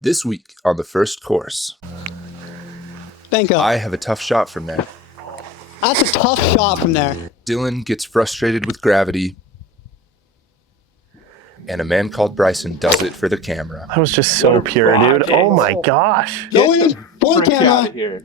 This week on the first course, Bank up. I have a tough shot from there. That's a tough shot from there. Dylan gets frustrated with gravity, and a man called Bryson does it for the camera. That was just so pure, dude. Oh my gosh. Go in for the camera. Here.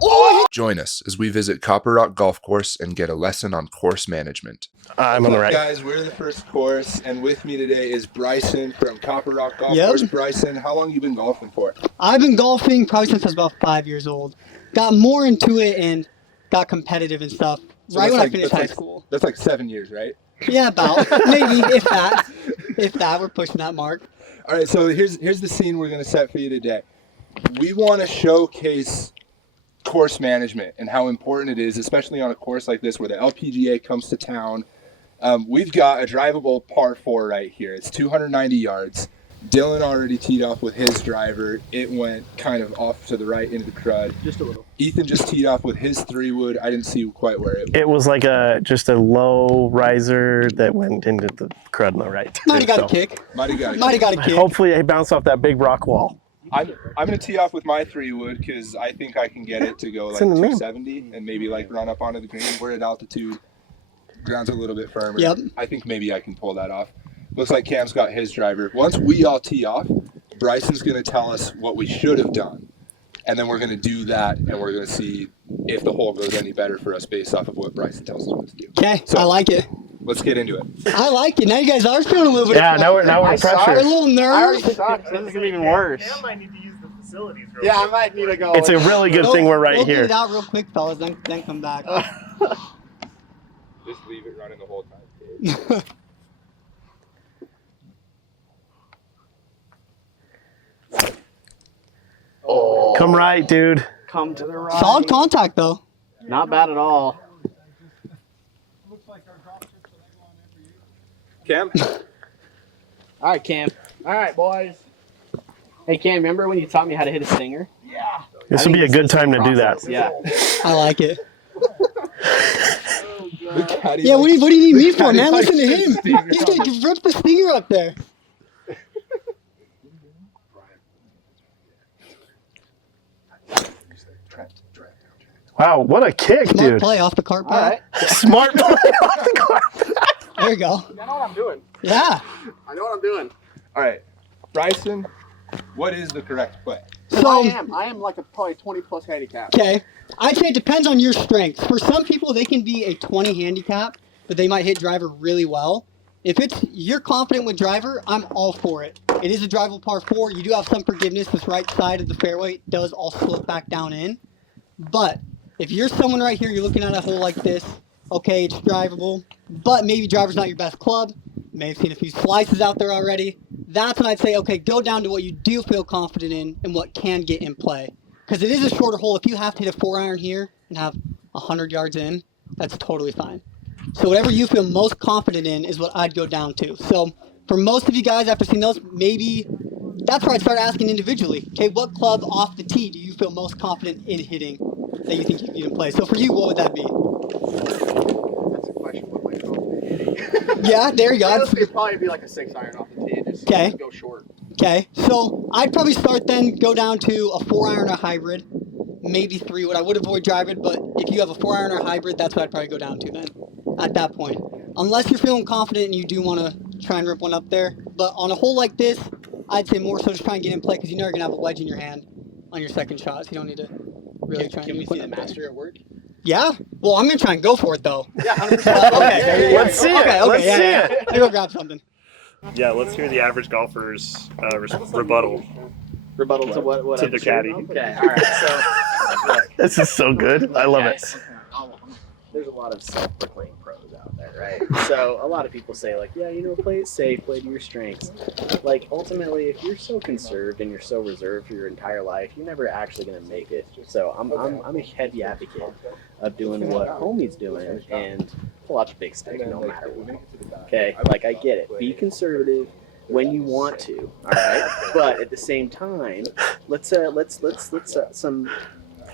Oh, Join us as we visit Copper Rock Golf Course and get a lesson on course management. I'm on the right. Guys, we're in the first course, and with me today is Bryson from Copper Rock Golf Yep. Course. Bryson, how long you been golfing for? I've been golfing probably since I was about 5 years old. Got more into it and got competitive and stuff So right that's when I like- finished that's high like- school. That's like 7 years, right? Yeah, about. Maybe, if that. If that, we're pushing that mark. All right, so here's the scene we're going to set for you today. We want to showcase course management and how important it is, especially on a course like this where the LPGA comes to town. We've got a drivable par 4 right here. It's 290 yards. Dylan already teed off with his driver. It went kind of off to the right into the crud. Just a little. Ethan just teed off with his 3-wood. I didn't see quite where it went. It was like just a low riser that went into the crud on the right. Might have got So, a kick. Might have got it. Might have got a kick. Hopefully it bounced off that big rock wall. I'm going to tee off with my 3-wood because I think I can get it to go like in the name. 270 and maybe like run up onto the green. We're at altitude. Ground's a little bit firmer. Yep. I think maybe I can pull that off. Looks like Cam's got his driver. Once we all tee off, Bryson's going to tell us what we should have done. And then we're going to do that, and we're going to see if the hole goes any better for us based off of what Bryson tells us what to do. Okay, So- I like it. Let's get into it. I like it. Now you guys are feeling a little bit. Yeah, now we're We're a pressured. little nervous. This is gonna be even worse. Cam might need to use the facilities real Yeah, I quick. might need to go. It's a really good thing we're right we'll here. get it out real quick, fellas, then come back. Just leave it running the whole time. Come right, dude. come to the right. Solid contact, though. Not bad at all. Cam? All right, Cam. All right, boys. Hey, Cam, remember when you taught me how to hit a stinger? This would be a good time to do that. Yeah. I like it. The caddy Yeah, what do likes- you need me for, caddy man? likes Listen to the him. stinger. He's going to rip the stinger up there. Wow, what a kick, Smart dude. play off the cart All pad. right. Smart play off the carpet. There you go. I know what I'm doing. Yeah. I know what I'm doing. All right. Bryson, what is the correct play? So, I am like a probably 20+ handicap. okay. I'd say it depends on your strength. For some people, they can be a 20 handicap, but they might hit driver really well. If you're confident with driver, I'm all for it. It is a drivable par 4. You do have some forgiveness. This right side of the fairway does all slope back down in. But if you're someone right here, you're looking at a hole like this, okay, it's drivable, but maybe driver's not your best club. You may have seen a few slices out there already. That's when I'd say, okay, go down to what you do feel confident in and what can get in play. Because it is a shorter hole. If you have to hit a 4-iron here and have 100 yards in, that's totally fine. So whatever you feel most confident in is what I'd go down to. So for most of you guys, after seeing those, maybe that's where I'd start asking individually, okay, what club off the tee do you feel most confident in hitting that you think you can get in play? So for you, what would that be? That's a question. What am I going Yeah, there you go. It'd probably be like a 6-iron off the tee. Just Okay. go short. Okay, so I'd probably start then, go down to a 4-iron or hybrid, maybe 3-wood. I would avoid driving, but if you have a 4-iron or hybrid, that's what I'd probably go down to then at that point. Unless you're feeling confident and you do want to try and rip one up there. But on a hole like this, I'd say more so just try and get in play because you know you're going to have a wedge in your hand on your second shot, so you don't need to really try and Can we get see the up there. master at work? Yeah? Well, I'm going to try and go for it, though. Yeah, 100%. Okay. Let's see it. Okay, Let's yeah, see yeah. it. Let me go grab something. Yeah, let's hear the average golfer's rebuttal Rebuttal to what? to I the just caddy. heard? Okay, all right. So, look, This is so good. I love it. there's a lot of self-proclaimed pros out there, right? So a lot of people say like, yeah, play it safe, play to your strengths. Like ultimately, if you're so conserved and you're so reserved for your entire life, you're never actually gonna make it. So I'm a heavy advocate of doing what homie's doing and pull out your big stick no matter what. Okay, like I get it. Be conservative when you want to, all right? But at the same time, let's some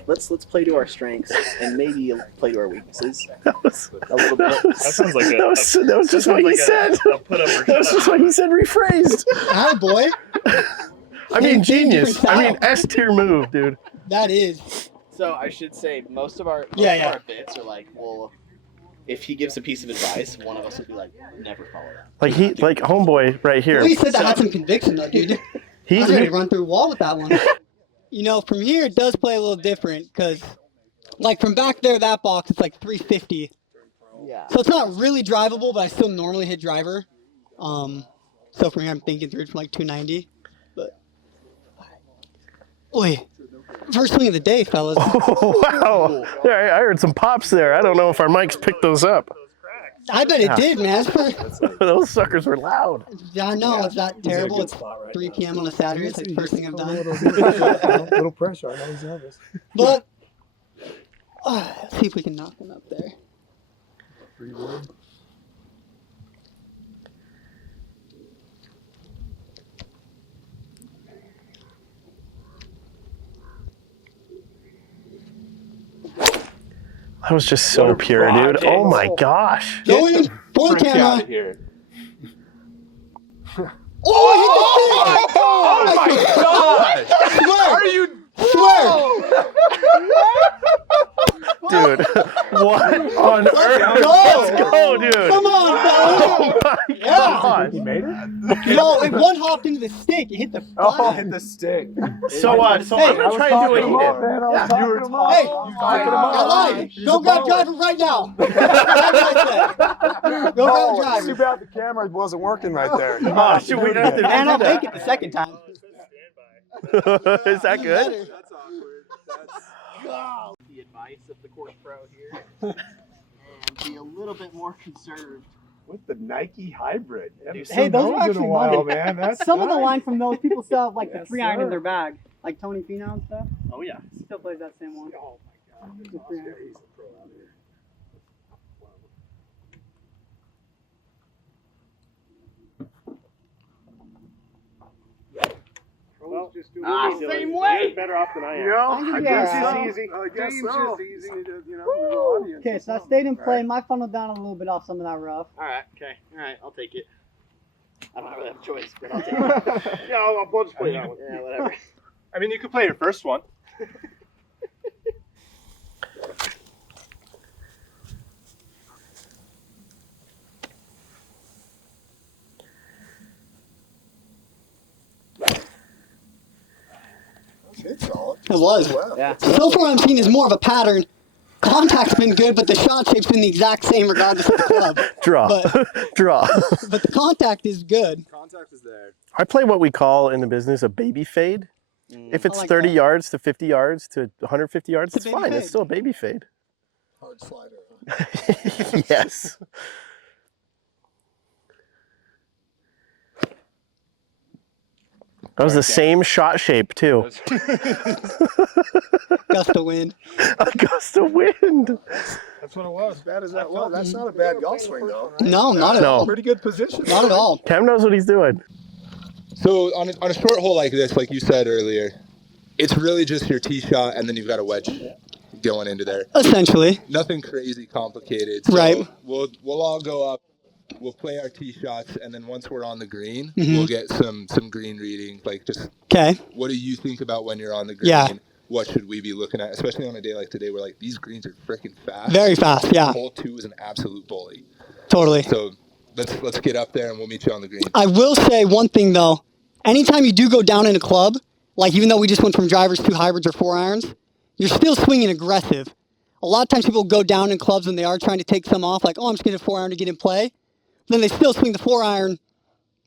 let's play to our strengths and maybe play to our weaknesses That was, a little bit. That sounds like that was just what he said. A put up or That was just what he said rephrased. Atta boy. I mean, Same genius. different I mean, style. S tier move, dude. That is. So I should say most of our Yeah. our bits are like, well, if he gives a piece of advice, one of us will be like, never follow that. Like homeboy right here. Well, he said that had some conviction though, dude. I He, was ready to run through a wall with that one. You know, from here it does play a little different because, like, from back there, that box, it's like 350. Yeah. So it's not really drivable, but I still normally hit driver. So from here, I'm thinking through it from like 290. But, oi, first swing of the day, fellas. oh, wow. Yeah, I heard some pops there. I don't know if our mics picked those up. I bet it did, man. Those suckers were loud. Yeah, I know, it's not terrible. It's 3 p.m. on a Saturday. It's like the first thing I've done. A little pressure. I know he's nervous. But, let's see if we can knock him up there. That was just so pure, dude. Oh my gosh. Go in for the Frick out camera. of here. Oh, Oh my god! swear, Are you? swear. Dude, what on earth? go. Let's go, dude. Come on, fellas. Oh my gosh. He made it? No, it one hopped into the stick. It hit the flat. Hit the stick. So I'm gonna try and do what he did. Man, I was You were talking him up. Hey, talking I lied. Go grab driver right now. That's what I said. Go Oh, grab it's too driver. bad the camera wasn't working right there. Oh, should we have to And I'll do make it the second time. that? Is that good? Better. The advice of the course pro here, and be a little bit more conserved. With the Nike hybrid. Hey, those are actually mine. man. That's Some of the nice. line from those people still have like the Yes, 3-iron in sir. their bag. Like Tony Finau and stuff. Oh yeah. Still plays that same one. Oh my God. The 3-iron. He's a pro out here. Well, Same way. better off than I am. You know, I I guess guess so. it's easy. I guess so. Easy to, you know, with the audience. Okay, so I stayed in play. My funneled down a little bit off some of that rough. All right. Okay. All right. I'll take it. I don't really have a choice, but I'll take it. Yeah, I'll just play that one. Yeah, whatever. I mean, you could play your first one. It's solid. It was. Yeah. So far, I'm seeing is more of a pattern. Contact's been good, but the shot shape's been the exact same regardless of the club. Draw. But- Draw. But the contact is good. Contact is there. I play what we call in the business a baby fade. If it's I like 30 that. yards to 50 yards to 150 yards, It's it's a baby fine. fade. It's still a baby fade. Hard slider. Yes. That was the same shot shape too. Gust of wind. A gust of wind. That's what it was. As bad as that was. That's not a bad golf swing, though. No, not at No. all. Pretty good position. Not at all. Cam knows what he's doing. So on a short hole like this, like you said earlier, it's really just your tee shot, and then you've got a wedge going into there. Essentially. Nothing crazy complicated. So Right. We'll all go up. We'll play our tee shots, and then once we're on the green, Mhm. we'll get some green reading. Like, just Okay. what do you think about when you're on the green? Yeah. What should we be looking at, especially on a day like today, where like these greens are freaking fast. Very fast. Yeah. Hole 2 is an absolute bully. Totally. So let's get up there, and we'll meet you on the green. I will say one thing though. Anytime you do go down in a club, like even though we just went from drivers to hybrids or 4-irons, you're still swinging aggressive. A lot of times people go down in clubs when they are trying to take some off, like, oh, I'm just going to 4-iron to get in play. Then they still swing the 4-iron,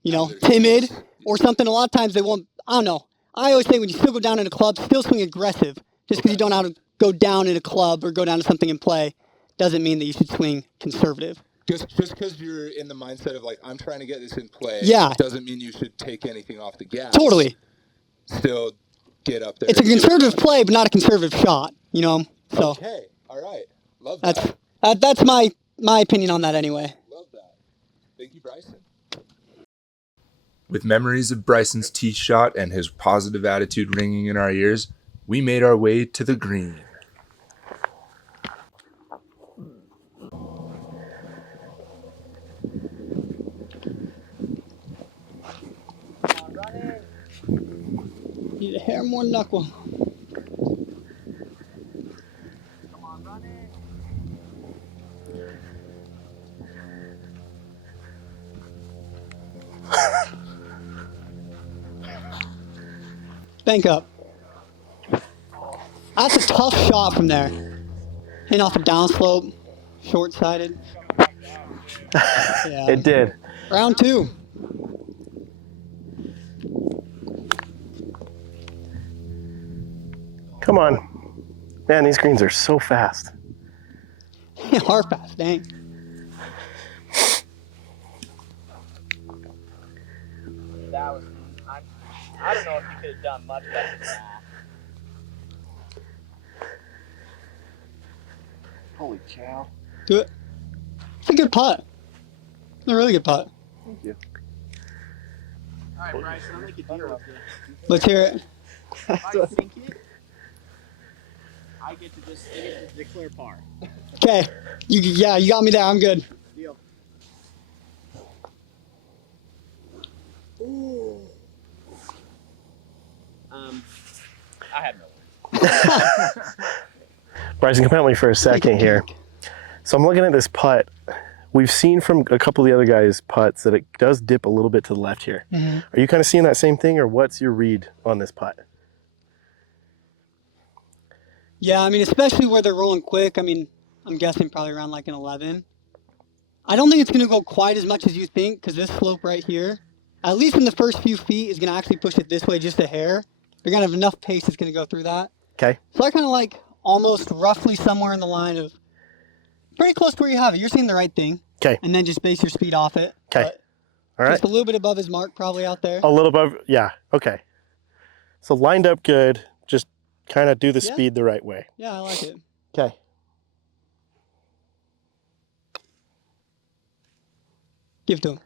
you know, timid or something. A lot of times they won't, I don't know. I always say when you still go down in a club, still swing aggressive. Just because you don't know how to go down in a club or go down to something in play doesn't mean that you should swing conservative. Just because you're in the mindset of like, I'm trying to get this in play, Yeah. doesn't mean you should take anything off the gas. Totally. Still get up there. It's a and get it conservative done. play, but not a conservative shot, you know? So Okay. All right. Love that. that's my opinion on that anyway. Love that. Thank you, Bryson. With memories of Bryson's tee shot and his positive attitude ringing in our ears, we made our way to the green. hair more knuckle. Bank up. That's a tough shot from there. Hitting off a downslope, short-sided. Yeah. It did. Round 2. Come on. Man, these greens are so fast. Hard pass, dang. That was. I don't know if you could have done much better than that. Holy cow. Do it. It's a good putt. It's a really good putt. Thank you. All right, Bryson, I'll make a deal with you. Let's hear it. If I sink it, I get to declare par. Okay. You got me there. I'm good. Deal. Ooh. I have no words. Bryson, come help me for a second here. So I'm looking at this putt. We've seen from a couple of the other guys' putts that it does dip a little bit to the left here. Mm-hmm. Are you kind of seeing that same thing, or what's your read on this putt? Yeah, I mean, especially where they're rolling quick. I mean, I'm guessing probably around like an 11. I don't think it's going to go quite as much as you think because this slope right here, at least in the first few feet, is going to actually push it this way just a hair. They're going to have enough pace that's going to go through that. Okay. So I kind of like almost roughly somewhere in the line of pretty close to where you have it. You're seeing the right thing. Okay. And then just base your speed off it. Okay. All right. Just a little bit above his mark probably out there. A little above, yeah. Okay. So lined up good. Just kind of do the Yeah. speed the right way. Yeah, I like it. Okay. Give it to him.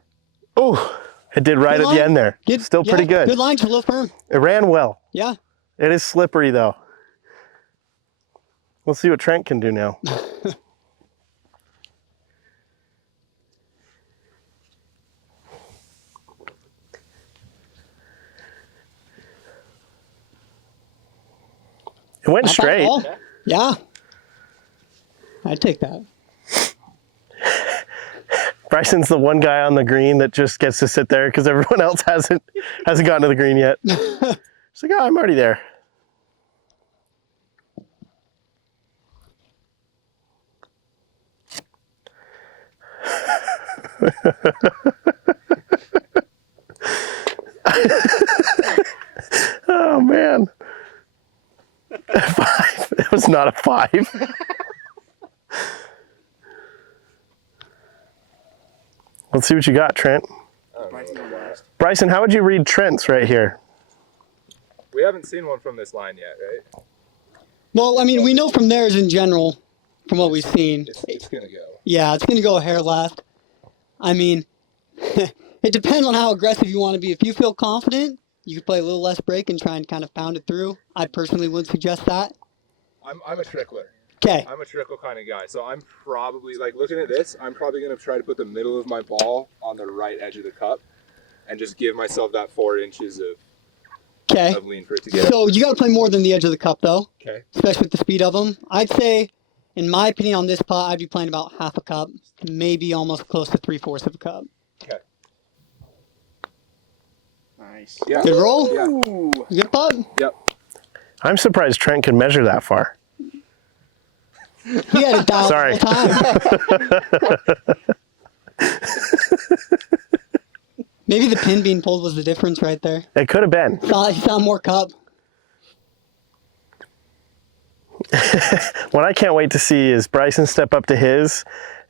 Oh, it did right Good at line. the end there. Good, Still pretty good. Good line, just a little firm. It ran well. Yeah. It is slippery though. We'll see what Trent can do now. It went Not bad at straight. all. Yeah. I'd take that. Bryson's the one guy on the green that just gets to sit there because everyone else hasn't gotten to the green yet. It's like, oh, I'm already there. Oh man. A 5. It was not a 5. Let's see what you got, Trent. Bryson, how would you read Trent's right here? We haven't seen one from this line yet, right? Well, I mean, we know from theirs in general, from what we've seen. It's going to go. Yeah, it's going to go a hair left. I mean, it depends on how aggressive you want to be. If you feel confident, you could play a little less break and try and kind of pound it through. I personally would suggest that. I'm a trickler. Okay. I'm a trickle kind of guy. So I'm probably, like, looking at this, I'm probably going to try to put the middle of my ball on the right edge of the cup and just give myself that 4 inches Okay. of lean for it to get So you got to play more than the edge of the cup, though, Okay. especially with the speed of them. I'd say, in my opinion, on this putt, I'd be playing about half a cup, maybe almost close to 3/4 of a cup. Okay. Nice. Yeah. Good roll. Yeah. Good putt. Yep. I'm surprised Trent could measure that far. He had it down Sorry. the whole time. Maybe the pin being pulled was the difference right there. It could have been. He saw more cup. What I can't wait to see is Bryson step up to his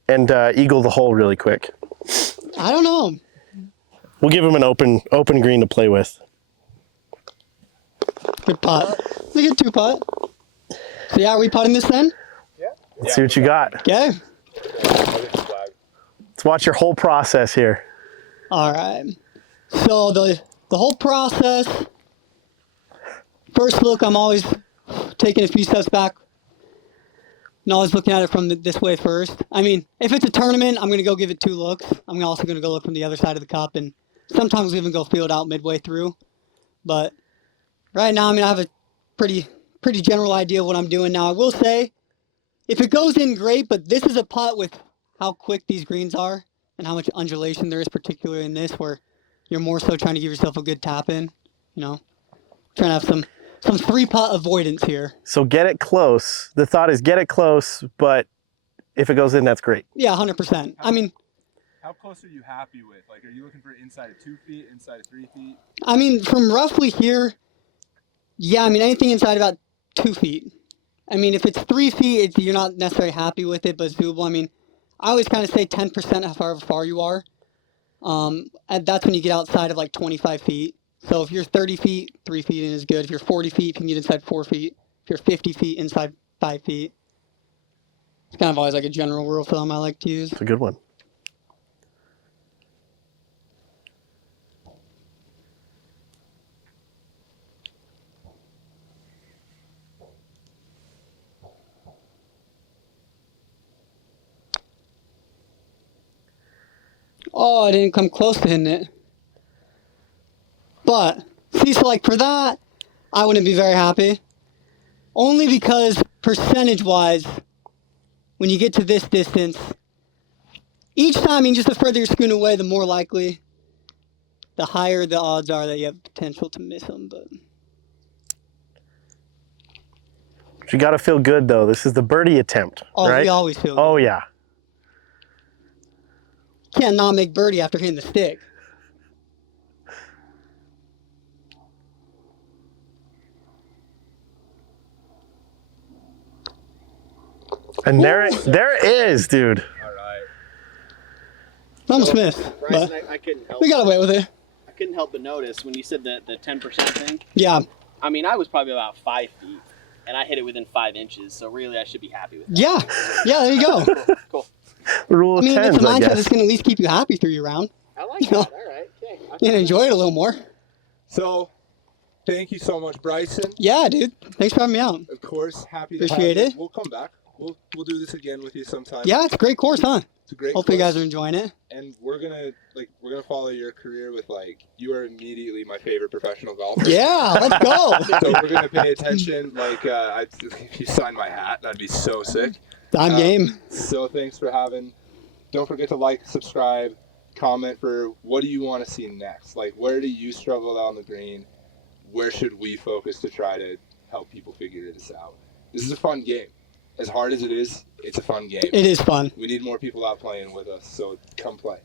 and eagle the hole really quick. I don't know. We'll give him an open green to play with. Good putt. Look at 2 putt. So yeah, are we putting this then? Let's see what you got. Okay. Let's watch your whole process here. All right. So the whole process. First look, I'm always taking a few steps back. And always looking at it from this way first. I mean, if it's a tournament, I'm going to go give it 2 looks. I'm also going to go look from the other side of the cup. And sometimes we even go field out midway through. But right now, I mean, I have a pretty general idea of what I'm doing now. I will say, if it goes in, great, but this is a putt with how quick these greens are and how much undulation there is, particularly in this, where you're more so trying to give yourself a good tap in, you know, trying to have some 3-putt avoidance here. So get it close. The thought is get it close, but if it goes in, that's great. Yeah, 100%. I mean, How close are you happy with? Like, are you looking for inside of 2 feet, inside of 3 feet? I mean, from roughly here, yeah, I mean, anything inside about 2 feet. I mean, if it's 3 feet, you're not necessarily happy with it, but it's doable. I mean, I always kind of say 10% how far you are. And that's when you get outside of like 25 feet. So if you're 30 feet, 3 feet in is good. If you're 40 feet, you can get inside 4 feet. If you're 50 feet, inside 5 feet. It's kind of always like a general rule of thumb I like to use. It's a good one. Oh, I didn't come close to hitting it. But, see, so like for that, I wouldn't be very happy. Only because percentage-wise, when you get to this distance, each time, I mean, just the further you're scooting away, the more likely, the higher the odds are that you have potential to miss them. But You got to feel good, though. This is the birdie attempt, right? we always feel Oh, good. yeah. Can't not make birdie after hitting the stick. And there it is, dude. All right. Almost missed. Bryson, But I couldn't help. we got away with it. I couldn't help but notice when you said the 10% thing. Yeah. I mean, I was probably about 5 feet, and I hit it within 5 inches. So really, I should be happy with that. Yeah. Yeah, there you go. Cool. Rule I of mean, it's a tens, I mindset guess. that's going to at least keep you happy through your round. I like You know, that. All right. Okay. You can enjoy it a little more. So, thank you so much, Bryson. Yeah, dude. Thanks for having me out. Of course, happy to Appreciate have it. you. We'll come back. We'll do this again with you sometime. Yeah, it's a great course, huh? It's a great Hopefully you course. guys are enjoying it. And we're gonna follow your career with you are immediately my favorite professional golfer. Yeah, let's go. So we're gonna pay attention. If you sign my hat, that'd be so sick. I'm game. So thanks for having. Don't forget to like, subscribe, comment for what do you want to see next. Like, where do you struggle down the green? Where should we focus to try to help people figure this out? This is a fun game. As hard as it is, it's a fun game. It is fun. We need more people out playing with us, so come play.